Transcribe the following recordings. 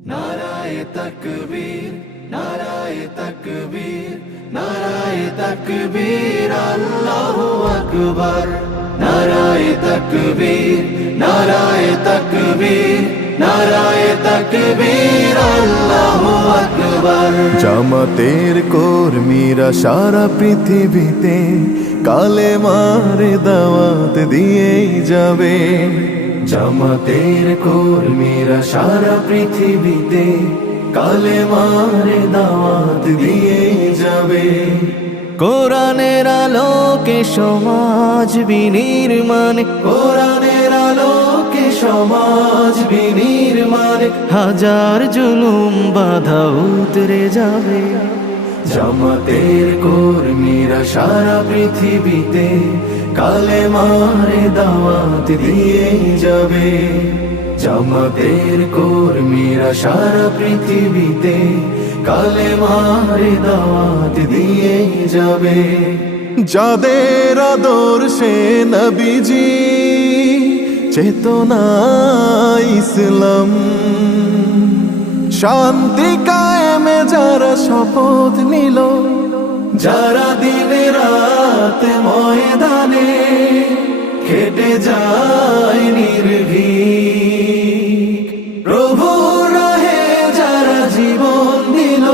নারায়ে তাকবীর, নারায়ে তাকবীর, নারায়ে তাকবীর, আল্লাহু আকবার। নারায়ে তাকবীর, নারায়ে তাকবীর, নারায়ে তাকবীর, আল্লাহু আকবার। জামাতের কর্মীরা সারা পৃথিবীতে কালেমার দাওয়াত দিয়েই যাবে। জামাতের কর্মীরা সারা পৃথিবীতে কালেমার দাওয়াত দিয়ে যাবে। কোরআনের আলোকে সমাজ বিনির্মাণ, কোরআনের আলোকে সমাজ বিনির্মাণ, হাজার জুলুম বাধা উতরে যাবে। জামাতের কর্মীরা সারা পৃথিবীতে কালেমার দাওয়াত দিয়ে যাবে। জামাতের কর্মীরা সারা পৃথিবীতে কালেমার দাওয়াত দিয়ে যাবে। যাদের আদর্শে নবীজি চেতনা ইসলাম, শান্তি কায়েমে যারা শপথ নিল, যারা দিনে রাত ময়দানে খেটে যায় নির্ভীক, প্রভুর রাহে যারা জীবন দিল,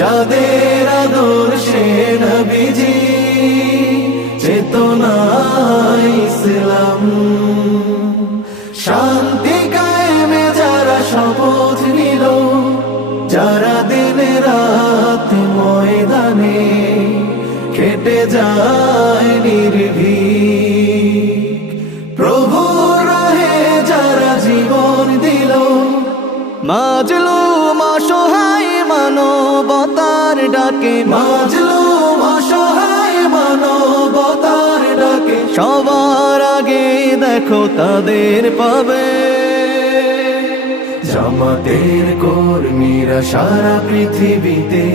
যাদের আদর্শে নবীজি চেতনা ইসলাম, শান্তি কায়েমে যারা শপথ নিল, যারা দিনে রাত ময়দানে খেটে যায় নির্ভীক, প্রভুর রাহে যারা জীবন দিল, মাজলুম অসহায় মানবতার ডাকে, মাজলুম অসহায় মানবতার ডাকে, সবার আগে দেখো তাদের পাবে। জামাতের কর্মীরা সারা পৃথিবীতে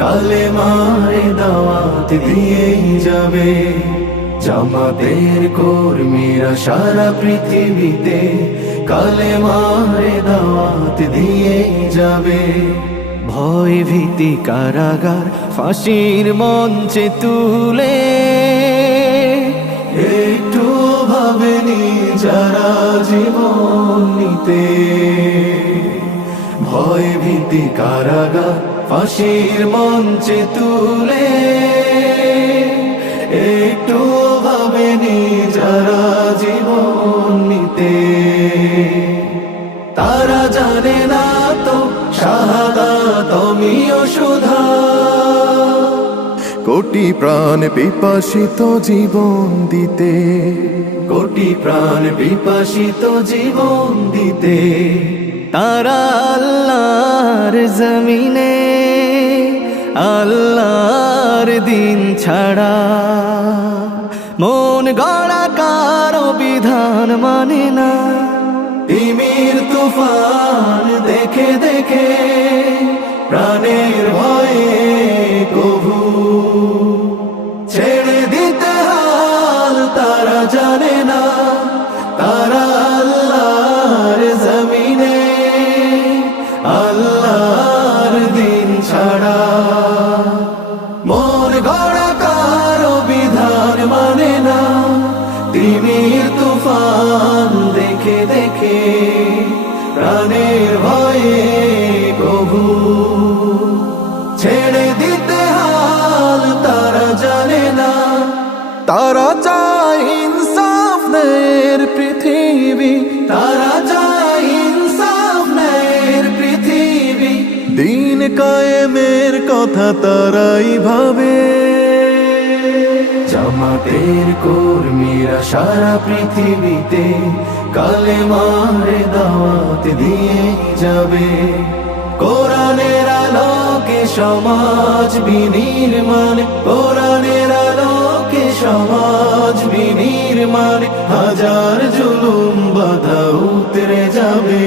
কালেমার দাওয়াত দিয়ে যাবে। জামাতের কর্মীরা সারা পৃথিবীতে কালেমার দাওয়াত দিয়ে যাবে। ভয় ভীতি কারাগার ফাঁসির মঞ্চে তুলে, একটু ভাবেনি যারা জীবন নিতে, ভয় ভীতি কারাগার ফাঁসির মঞ্চে তুলে, একটু ভাবেনি যারা জীবন নিতে। তারা জানে না তো শাহাদাত আমিও সুধা, কোটি প্রাণ পিপাসিত জীবন দিতে, কোটি প্রাণ বিপাসিত জীবন দিতে। তারা আল্লাহর জমিনে আল্লাহর দিন ছাড়া মন গড়া কারো বিধান মানে না। তিমির তুফান দেখে দেখে প্রাণের ভয়ে কভু ছেড়ে দিতে হাল তারা জানে না। তারা আল্লাহর জমিনে আল্লাহর দিন ছাড়া মন গড়া কারো বিধান মানে না। তিমির তুফান দেখে দেখে প্রাণের ভয়ে কভু ছেড়ে দিতে হাল তারা জানে না। তারা চায় ইনসাফ ন্যায়ের পৃথিবী, তারা চায় ইনসাফ ন্যায়ের পৃথিবী, দিন কায়েমের কথা তারাই ভাবে। জামাতের কর্মীরা সারা পৃথিবীতে কালেমার দাওয়াত দিয়ে যাবে। কোরআনের আলোকে সমাজ বিনির্মাণ, কোরআনের আলোকে সমাজ বিনির্মাণ, হাজার জুলুম বাধা উতরে যাবে।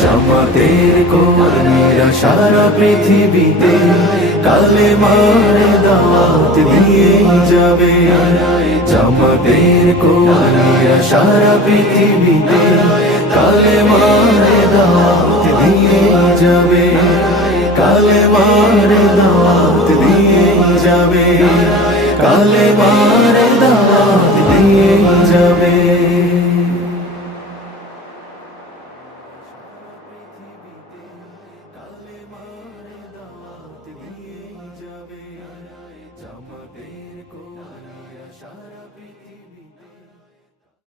জামাতের কর্মীরা সারা পৃথিবীতে কালেমার দাওয়াত দিয়ে যাবে। জামাতের কর্মীরা সারা পৃথিবীতে কালেমার দাওয়াত দিয়ে যাবে, কালেমার দাওয়াত দিয়ে যাবে, কালেমার